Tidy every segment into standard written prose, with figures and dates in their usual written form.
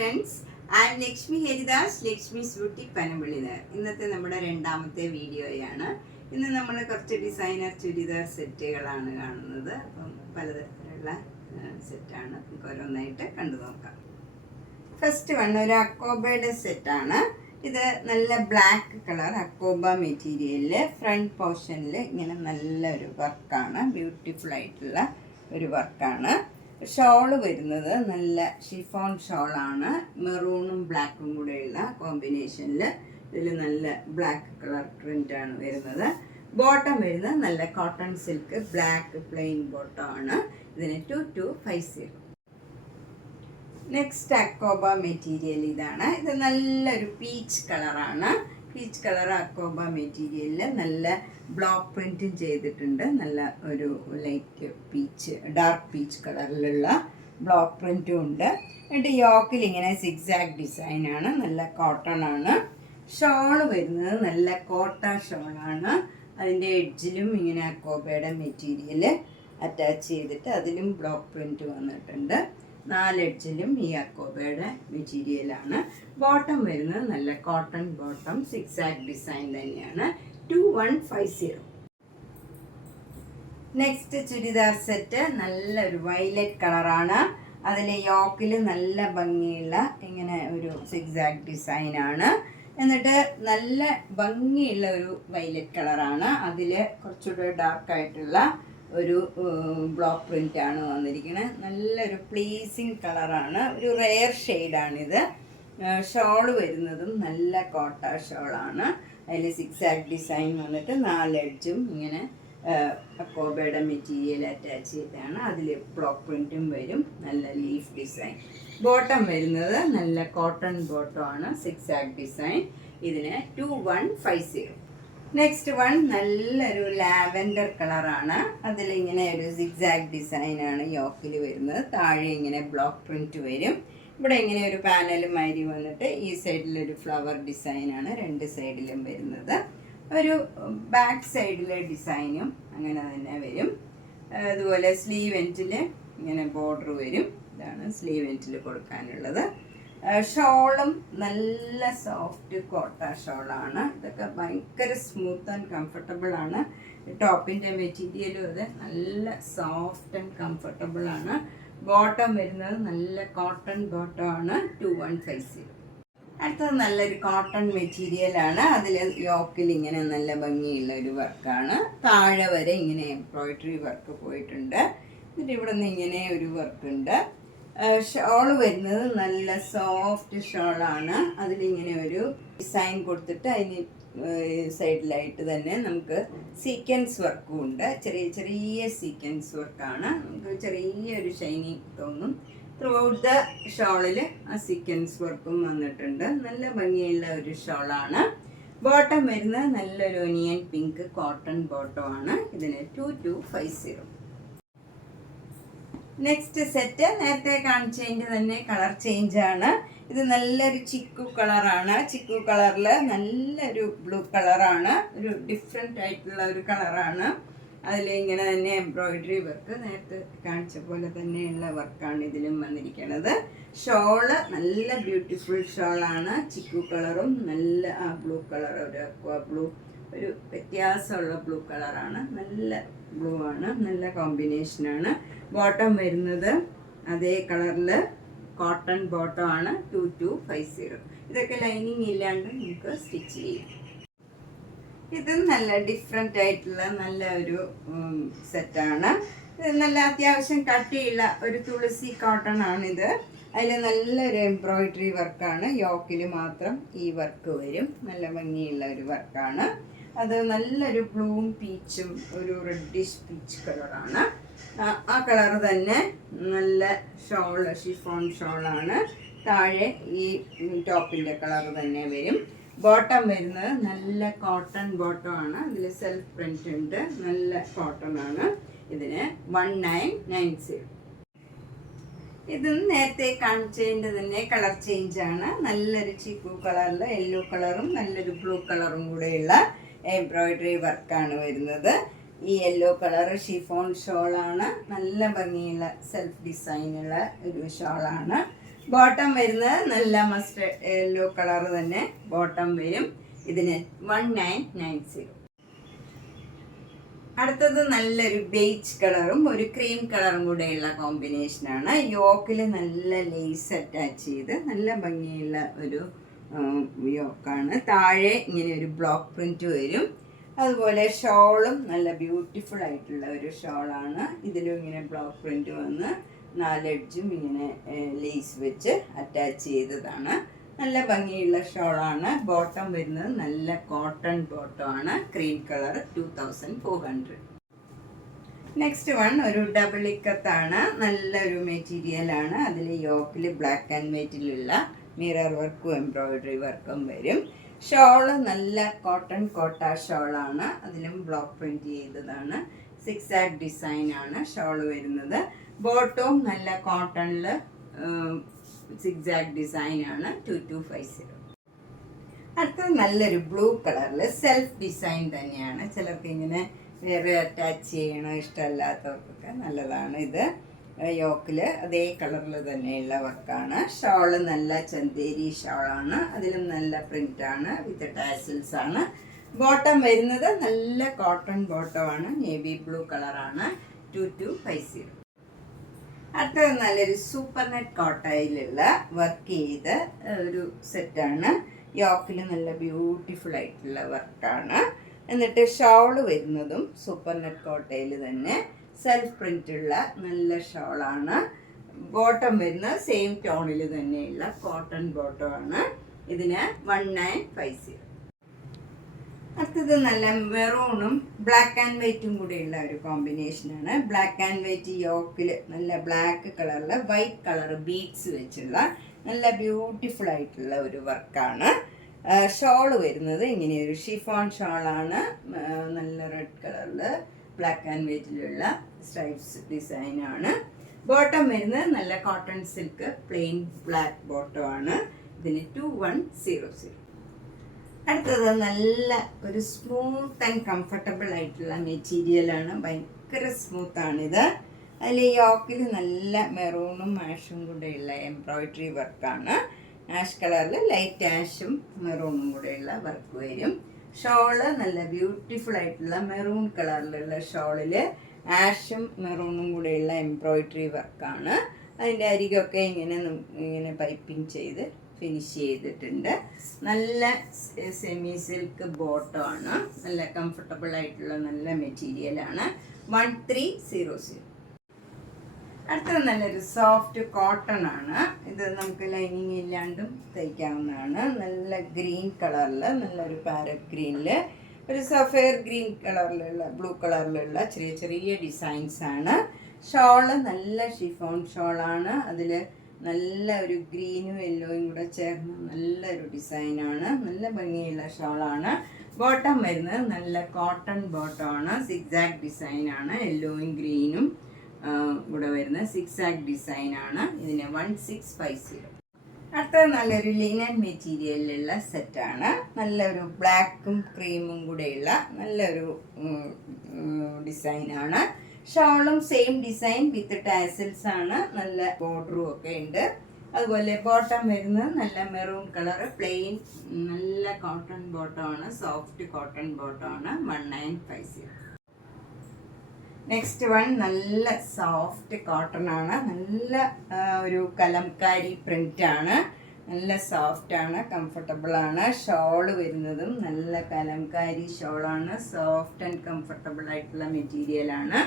Friends, I am Lakshmi Haridas, Lakshmi's boutique പനമ്പള്ളിന്. ഇന്നത്തെ നമ്മുടെ രണ്ടാമത്തെ വീഡിയോയാണ്. ഇന്ന് നമ്മൾ കുറച്ച് ഡിസൈനർ ചുരിദാർ സെറ്റുകളാണ് കാണുന്നത്. അപ്പം പലതരത്തിലുള്ള സെറ്റാണ്. നമുക്ക് ഓരോന്നായിട്ട് കണ്ടു നോക്കാം. ഫസ്റ്റ് വൺ ഒരു അക്കോബയുടെ സെറ്റാണ്. ഇത് നല്ല ബ്ലാക്ക് കളർ അക്കോബ മെറ്റീരിയലിൽ ഫ്രണ്ട് പോർഷനിൽ ഇങ്ങനെ നല്ലൊരു വർക്കാണ്. ബ്യൂട്ടിഫുൾ ആയിട്ടുള്ള ഒരു വർക്കാണ്. ഷോള് വരുന്നത് നല്ല ഷിഫോൺ ഷോളാണ്. മെറൂണും ബ്ലാക്കും കൂടെയുള്ള കോമ്പിനേഷനിൽ ഇതിൽ നല്ല ബ്ലാക്ക് കളർ പ്രിൻ്റാണ് വരുന്നത്. ബോട്ടം വരുന്നത് നല്ല cotton silk black plain bottom ആണ്. ഇതിന് 2250. നെക്സ്റ്റ് അക്കോബ മെറ്റീരിയൽ ഇതാണ്. ഇത് നല്ലൊരു പീച്ച് കളറാണ്. പീച്ച് കളർ അക്കോബ മെറ്റീരിയലിൽ നല്ല ബ്ലോക്ക് പ്രിൻറ്റും ചെയ്തിട്ടുണ്ട്. നല്ല ഒരു ലൈറ്റ് പീച്ച് ഡാർക്ക് പീച്ച് കളറിലുള്ള ബ്ലോക്ക് പ്രിൻറ്റും ഉണ്ട്. എന്നിട്ട് യോക്കിൽ ഇങ്ങനെ സിക്സാക് ഡിസൈനാണ്. നല്ല കോട്ടൺ ആണ്. ഷോള് വരുന്നത് നല്ല കോട്ട ഷോളാണ്. അതിൻ്റെ എഡ്ജിലും ഇങ്ങനെ അക്കോബയുടെ മെറ്റീരിയൽ അറ്റാച്ച് ചെയ്തിട്ട് അതിലും ബ്ലോക്ക് പ്രിൻറ്റ് വന്നിട്ടുണ്ട്. 4 എഡ്ജിലും ഈ അക്കോബയുടെ മെറ്റീരിയലാണ്. ബോട്ടം വരുന്നത് നല്ല കോട്ടൺ ബോട്ടം സിക്സാക് ഡിസൈൻ തന്നെയാണ്. 2150. നെക്സ്റ്റ് ചുരിദാർ സെറ്റ് നല്ലൊരു വയലറ്റ് കളറാണ്. അതിൽ യോക്കിൽ നല്ല ഭംഗിയുള്ള ഇങ്ങനെ ഒരു സിക്സാക് ഡിസൈനാണ്. എന്നിട്ട് നല്ല ഭംഗിയുള്ള ഒരു വയലറ്റ് കളറാണ്. അതിൽ കുറച്ചുകൂടെ ഡാർക്കായിട്ടുള്ള ഒരു ബ്ലോക്ക് പ്രിൻ്റാണ് വന്നിരിക്കുന്നത്. നല്ലൊരു പ്ലീസിങ് കളറാണ്. ഒരു റെയർ ഷെയ്ഡാണിത്. ഷോള് വരുന്നതും നല്ല കോട്ട ഷോളാണ്. അതിൽ സിക്സാക് ഡിസൈൻ വന്നിട്ട് 4 എഡ്ജും ഇങ്ങനെ അക്കോബയുടെ മെറ്റീരിയൽ അറ്റാച്ച് ചെയ്താണ്. അതിൽ ബ്ലോക്ക് പ്രിൻറ്റും വരും. നല്ല ലീഫ് ഡിസൈൻ. ബോട്ടം വരുന്നത് നല്ല കോട്ടൺ ബോട്ടം ആണ്. Zigzag design. ഇതിന് 2150. നെക്സ്റ്റ് വൺ നല്ലൊരു ലാവൻഡർ കളറാണ്. അതിലിങ്ങനെ ഒരു സിക്സാക് ഡിസൈനാണ് യോക്കിൽ വരുന്നത്. താഴെ ഇങ്ങനെ ബ്ലോക്ക് പ്രിൻറ്റ് വരും. ഇവിടെ ഇങ്ങനെ ഒരു പാനൽ മാതിരി വന്നിട്ട് ഈ സൈഡിലൊരു ഫ്ലവർ ഡിസൈനാണ് 2 സൈഡിലും വരുന്നത്. ഒരു ബാക്ക് സൈഡിലെ ഡിസൈനും അങ്ങനെ തന്നെ വരും. അതുപോലെ സ്ലീവ് എൻഡിൽ ഇങ്ങനെ ബോർഡർ വരും. ഇതാണ് സ്ലീവ് എൻഡിൽ കൊടുക്കാനുള്ളത്. ഷോളും നല്ല സോഫ്റ്റ് കോട്ട ഷോളാണ്. ഇതൊക്കെ ഭയങ്കര സ്മൂത്ത് ആൻഡ് കംഫർട്ടബിൾ ആണ്. ടോപ്പിൻ്റെ മെറ്റീരിയലും അത് നല്ല സോഫ്റ്റ് ആൻഡ് കംഫർട്ടബിൾ ആണ്. ബോട്ടം വരുന്നത് നല്ല കോട്ടൺ ബോട്ടം ആണ്. 2150. അടുത്തത് നല്ലൊരു കോട്ടൺ മെറ്റീരിയലാണ്. അതിൽ യോക്കിൽ ഇങ്ങനെ നല്ല ഭംഗിയുള്ള ഒരു വർക്കാണ്. താഴെ വരെ ഇങ്ങനെ എംബ്രോയിഡറി വർക്ക് പോയിട്ടുണ്ട്. എന്നിട്ട് ഇവിടെ നിന്ന് ഇങ്ങനെ ഒരു വർക്കുണ്ട്. ഷോള് വരുന്നത് നല്ല സോഫ്റ്റ് ഷോളാണ്. അതിലിങ്ങനെ ഒരു ഡിസൈൻ കൊടുത്തിട്ട് അതിന് സൈഡിലായിട്ട് തന്നെ നമുക്ക് സീക്വൻസ് വർക്കും ഉണ്ട്. ചെറിയ ചെറിയ സീക്വൻസ് വർക്കാണ്. നമുക്ക് ചെറിയൊരു ഷൈനിങ് തോന്നും. ത്രൂ ഔട്ട് ദ ഷോളിൽ ആ സീക്വൻസ് വർക്കും വന്നിട്ടുണ്ട്. നല്ല ഭംഗിയുള്ള ഒരു ഷോളാണ്. ബോട്ടം വരുന്നത് നല്ലൊരു ഒനിയൻ പിങ്ക് കോട്ടൺ ബോട്ടമാണ്. ഇതിന് 2250. നെക്സ്റ്റ് സെറ്റ് നേരത്തെ കാണിച്ചതിൻ്റെ തന്നെ കളർ ചേഞ്ചാണ്. ഇത് നല്ലൊരു ചിക്കു കളറാണ്. ചിക്കു കളറിൽ നല്ലൊരു ബ്ലൂ കളറാണ്. ഒരു ഡിഫറെൻ്റ് ആയിട്ടുള്ള ഒരു കളറാണ്. അതിൽ ഇങ്ങനെ തന്നെ എംബ്രോയിഡറി വർക്ക് നേരത്തെ കാണിച്ച പോലെ തന്നെയുള്ള വർക്കാണ് ഇതിലും വന്നിരിക്കുന്നത്. ഷോള് നല്ല ബ്യൂട്ടിഫുൾ ഷോളാണ്. ചിക്കു കളറും നല്ല ആ ബ്ലൂ കളർ ഒരു അക്വാ ബ്ലൂ ഒരു വ്യത്യാസമുള്ള ബ്ലൂ കളറാണ്. നല്ല ബ്ലൂ ആണ്. നല്ല കോമ്പിനേഷനാണ്. ബോട്ടം വരുന്നത് അതേ കളറിൽ കോട്ടൺ ബോട്ടം ആണ്. 2250. ഇതൊക്കെ ലൈനിങ് ഇല്ലാണ്ട് നമുക്ക് സ്റ്റിച്ച് ചെയ്യാം. ഇത് നല്ല ഡിഫറെൻ്റ് ആയിട്ടുള്ള നല്ല ഒരു സെറ്റാണ്. ഇത് നല്ല അത്യാവശ്യം കട്ടിയുള്ള ഒരു തുളസി കോട്ടൺ ആണിത്. അതിൽ നല്ലൊരു എംബ്രോയിഡറി വർക്കാണ്. യോക്കിൽ മാത്രം ഈ വർക്ക് വരും. നല്ല ഭംഗിയുള്ള ഒരു വർക്കാണ്. അത് നല്ലൊരു ബ്ലൂവും പീച്ചും ഒരു റെഡിഷ് പീച്ച് കളറാണ്. ആ കളർ തന്നെ നല്ല ഷോൾ ഷിഫോൺ ഷോളാണ്. താഴെ ഈ ടോപ്പിൻ്റെ കളർ തന്നെ വരും. ബോട്ടം വരുന്നത് നല്ല കോട്ടൺ ബോട്ടം ആണ്. അതിൽ സെൽഫ് പ്രിൻ്റ് ഉണ്ട്. നല്ല കോട്ടൺ ആണ്. ഇതിന് 1990. ഇത് നേരത്തെ കാണിച്ചതിൻ്റെ തന്നെ കളർ ചേഞ്ചാണ്. നല്ലൊരു ചിക്കു കളറിൽ യെല്ലോ കളറും നല്ലൊരു ബ്ലൂ കളറും കൂടെയുള്ള എംബ്രോയിഡറി വർക്കാണ് വരുന്നത്. ഈ യെല്ലോ കളർ ഷിഫോൺ ഷോളാണ്. നല്ല ഭംഗിയുള്ള സെൽഫ് ഡിസൈനുള്ള ഒരു ഷോളാണ്. ബോട്ടം വരുന്നത് നല്ല മസ്റ്റർഡ് യെല്ലോ കളർ തന്നെ ബോട്ടം വരും. ഇതിന് 1990. അടുത്തത് നല്ലൊരു ബേജ് കളറും ഒരു ക്രീം കളറും കൂടെയുള്ള കോമ്പിനേഷനാണ്. യോക്കിൽ നല്ല ലേസ് അറ്റാച്ച് ചെയ്ത് നല്ല ഭംഗിയുള്ള ഒരു യോക്കാണ്. താഴെ ഇങ്ങനെ ഒരു ബ്ലോക്ക് പ്രിന്റ് വരും. അതുപോലെ ഷോളും നല്ല ബ്യൂട്ടിഫുൾ ആയിട്ടുള്ള ഒരു ഷോളാണ്. ഇതിലും ഇങ്ങനെ ബ്ലോക്ക് പ്രിന്റ് വന്ന് 4 എഡ്ജും ഇങ്ങനെ ലേസ് വെച്ച് അറ്റാച്ച് ചെയ്തതാണ്. നല്ല ഭംഗിയുള്ള ഷോളാണ്. ബോട്ടം വരുന്നത് നല്ല കോട്ടൺ ബോട്ടമാണ്. Cream colour 2400. നെക്സ്റ്റ് വൺ ഒരു ഡബിൾ ഇക്കത്താണ്. നല്ലൊരു മെറ്റീരിയലാണ്. അതിൽ യോക്കിൽ ബ്ലാക്ക് ആൻഡ് വൈറ്റിലുള്ള മിറർ വർക്കും എംബ്രോയിഡറി വർക്കും വരും. ഷോള് നല്ല കോട്ടൺ കോട്ട ഷോളാണ്. അതിലും ബ്ലോക്ക് പ്രിന്റ് ചെയ്തതാണ്. സിക്സാഗ് ഡിസൈനാണ് ഷോള് വരുന്നത്. ബോട്ടവും നല്ല കോട്ടണിൽ സിക്സാഗ് ഡിസൈനാണ് 2250. അടുത്തത് നല്ലൊരു ബ്ലൂ കളറിൽ സെൽഫ് ഡിസൈൻ തന്നെയാണ്. ചിലർക്ക് ഇങ്ങനെ വേറെ അറ്റാച്ച് ചെയ്യണം ഇഷ്ടമല്ലാത്തവർക്കൊക്കെ നല്ലതാണ്. ഇത് യോക്കിൽ അതേ കളറിൽ തന്നെയുള്ള വർക്കാണ്. ഷോള് നല്ല ചന്തേരി ഷോളാണ്. അതിലും നല്ല പ്രിൻ്റാണ് വിത്ത് ടാസിൽസ് ആണ്. ബോട്ടം വരുന്നത് നല്ല കോട്ടൺ ബോട്ടമാണ്. നേവി ബ്ലൂ കളറാണ് 2250. അടുത്തത് നല്ലൊരു സൂപ്പർ നെറ്റ് കോട്ടയിലുള്ള വർക്ക് ചെയ്ത ഒരു സെറ്റാണ്. യോക്കിൽ നല്ല ബ്യൂട്ടിഫുൾ ആയിട്ടുള്ള വർക്കാണ്. എന്നിട്ട് ഷോള് വരുന്നതും സൂപ്പർ നെറ്റ് കോട്ടയിൽ തന്നെ സെൽഫ് പ്രിൻ്റുള്ള നല്ല ഷോളാണ്. ബോട്ടം വരുന്ന സെയിം ടോണിൽ തന്നെയുള്ള കോട്ടൺ ബോട്ടമാണ്. ഇതിന് 1950. അടുത്തത് നല്ല മെറൂണും ബ്ലാക്ക് ആൻഡ് വൈറ്റും കൂടെയുള്ള ഒരു കോമ്പിനേഷനാണ്. ബ്ലാക്ക് ആൻഡ് വൈറ്റ് യോക്കിൽ നല്ല ബ്ലാക്ക് കളറിൽ വൈറ്റ് കളർ ബീഡ്സ് വെച്ചുള്ള നല്ല ബ്യൂട്ടിഫുൾ ആയിട്ടുള്ള ഒരു വർക്കാണ്. ഷോള് വരുന്നത് ഇങ്ങനെയൊരു ഷിഫോൺ ഷോളാണ്. നല്ല റെഡ് കളറിൽ ബ്ലാക്ക് ആൻഡ് വൈറ്റിലുള്ള സ്ട്രൈപ്സ് ഡിസൈനാണ്. ബോട്ടം വരുന്നത് നല്ല കോട്ടൺ സിൽക്ക് പ്ലെയിൻ ബ്ലാക്ക് ബോട്ടമാണ്. ഇതിന് 2100. അടുത്തത് നല്ല ഒരു സ്മൂത്ത് ആൻഡ് കംഫർട്ടബിൾ ആയിട്ടുള്ള മെറ്റീരിയലാണ്. ഭയങ്കര സ്മൂത്താണിത്. അതിൽ യോക്കിൽ നല്ല മെറൂണും ആഷും കൂടെയുള്ള എംബ്രോയിഡറി വർക്കാണ്. ആഷ് കളറിൽ ലൈറ്റ് ആഷും മെറൂണും കൂടെയുള്ള വർക്ക് വരും. ഷോള് നല്ല ബ്യൂട്ടിഫുൾ ആയിട്ടുള്ള മെറൂൺ കളറിലുള്ള ഷോളിൽ ആഷും മെറൂണും കൂടെയുള്ള എംബ്രോയിഡറി വർക്കാണ്. അതിൻ്റെ അരികൊക്കെ ഇങ്ങനെ പൈപ്പിംഗ് ചെയ്ത് ഫിനിഷ് ചെയ്തിട്ടുണ്ട്. നല്ല സെമി സിൽക്ക് ബോട്ടമാണ്. നല്ല കംഫർട്ടബിൾ ആയിട്ടുള്ള നല്ല മെറ്റീരിയലാണ്. 1300. അടുത്തത് നല്ലൊരു സോഫ്റ്റ് കോട്ടൺ ആണ്. ഇത് നമുക്ക് ലൈനിങ് ഇല്ലാണ്ടും തയ്ക്കാവുന്നതാണ്. നല്ല ഗ്രീൻ കളറിൽ നല്ലൊരു പാരറ്റ് ഗ്രീനിൽ ഒരു സഫയർ ഗ്രീൻ കളറിലുള്ള ബ്ലൂ കളറിലുള്ള ചെറിയ ചെറിയ ഡിസൈൻസ് ആണ്. ഷോള് നല്ല ഷിഫോൺ ഷോളാണ്. അതിൽ നല്ല ഒരു ഗ്രീനും യെല്ലോയും കൂടെ ചേർന്ന് നല്ലൊരു ഡിസൈനാണ്. നല്ല ഭംഗിയുള്ള ഷോളാണ്. ബോട്ടം വരുന്നത് നല്ല കോട്ടൺ ബോട്ടമാണ്. സിക്സാഗ് ഡിസൈനാണ്. യെല്ലോയും ഗ്രീനും കൂടെ വരുന്ന സിക്സാഗ് ഡിസൈനാണ്. ഇതിന് 1650. അടുത്തത് നല്ലൊരു ലിനൻ മെറ്റീരിയലിലുള്ള സെറ്റാണ്. നല്ലൊരു ബ്ലാക്കും ക്രീമും കൂടെയുള്ള നല്ലൊരു ഡിസൈനാണ്. ഷോളും സെയിം ഡിസൈൻ വിത്ത് ടാസിൽസ് ആണ്. നല്ല ബോർഡറും ഒക്കെ ഉണ്ട്. അതുപോലെ ബോട്ടം വരുന്നത് നല്ല മെറൂൺ കളർ പ്ലെയിൻ നല്ല കോട്ടൺ ബോട്ടമാണ്. സോഫ്റ്റ് കോട്ടൺ ബോട്ടമാണ്. 1950. നെക്സ്റ്റ് വൺ നല്ല സോഫ്റ്റ് കോട്ടൺ ആണ്. നല്ല ഒരു കലംകാരി പ്രിന്റ് ആണ്. നല്ല സോഫ്റ്റ് ആണ്, കംഫർട്ടബിൾ ആണ്. ഷോള് വരുന്നതും നല്ല കലംകാരി ഷോളാണ്. സോഫ്റ്റ് ആൻഡ് കംഫർട്ടബിൾ ആയിട്ടുള്ള മെറ്റീരിയലാണ്.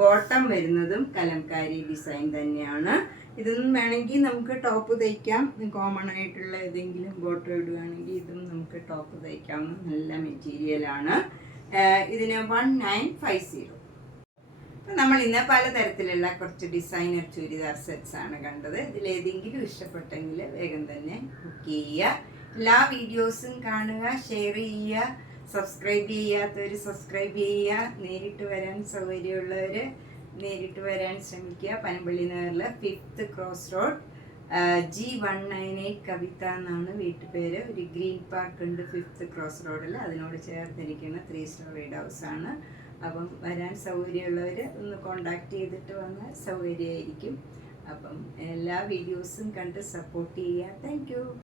ബോട്ടം വരുന്നതും കലംകാരി ഡിസൈൻ തന്നെയാണ്. ഇതൊന്നും വേണമെങ്കിൽ നമുക്ക് ടോപ്പ് തയ്ക്കാം. കോമൺ ആയിട്ടുള്ള ഏതെങ്കിലും ബോട്ടം ഇടുകയാണെങ്കിൽ ഇതും നമുക്ക് ടോപ്പ് തയ്ക്കാവുന്ന നല്ല മെറ്റീരിയലാണ്. ഇതിന് 1950. നമ്മൾ ഇന്ന് പലതരത്തിലുള്ള കുറച്ച് ഡിസൈനർ ചുരിദാർ സെറ്റ്സ് ആണ് കണ്ടത്. ഇതിലേതെങ്കിലും ഇഷ്ടപ്പെട്ടെങ്കിൽ വേഗം തന്നെ ബുക്ക് ചെയ്യുക. എല്ലാ വീഡിയോസും കാണുക, ഷെയർ ചെയ്യുക. സബ്സ്ക്രൈബ് ചെയ്യാത്തവർ സബ്സ്ക്രൈബ് ചെയ്യുക. നേരിട്ട് വരാൻ സൗകര്യമുള്ളവർ നേരിട്ട് വരാൻ ശ്രമിക്കുക. പനമ്പള്ളി നഗറിൽ 5th ക്രോസ് റോഡ് G198 കവിത എന്നാണ് വീട്ടുപേര്. ഒരു ഗ്രീൻ പാർക്ക് ഉണ്ട് 5th ക്രോസ് റോഡിൽ. അതിനോട് ചേർത്തിരിക്കുന്ന 3 സ്റ്റോറീഡ് ഹൗസാണ്. അപ്പം വരാൻ സൗകര്യമുള്ളവർ ഒന്ന് കോണ്ടാക്ട് ചെയ്തിട്ട് വന്നാൽ സൗകര്യമായിരിക്കും. അപ്പം എല്ലാ വീഡിയോസും കണ്ട് സപ്പോർട്ട് ചെയ്യുക. Thank you.